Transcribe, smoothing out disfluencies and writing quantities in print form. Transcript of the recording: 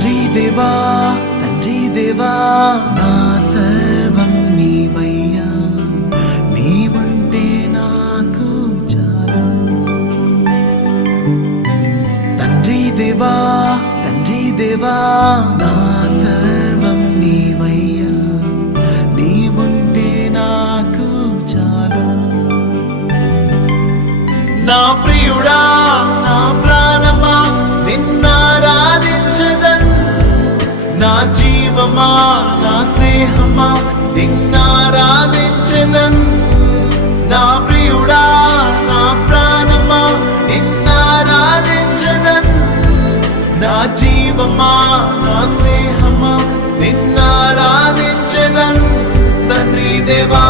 తండ్రి దేవా నా సర్వం నీవయ్యా, నీవుంటే నాకు చాలు. తండ్రి దేవా నా సర్వం నీవయ్యా, నీవుంటే నాకు చాలు. నా ప్రియుడా నా ప్రాణమా నిన్నారాధించదన్, నా జీవమా నా స్నేహమా నిన్నారాధించదన్. నా ప్రియుడా నా ప్రాణమా నిన్నారాధించదన్, నా జీవమా నా స్నేహమా నిన్నారాధించదన్. తండ్రి దేవా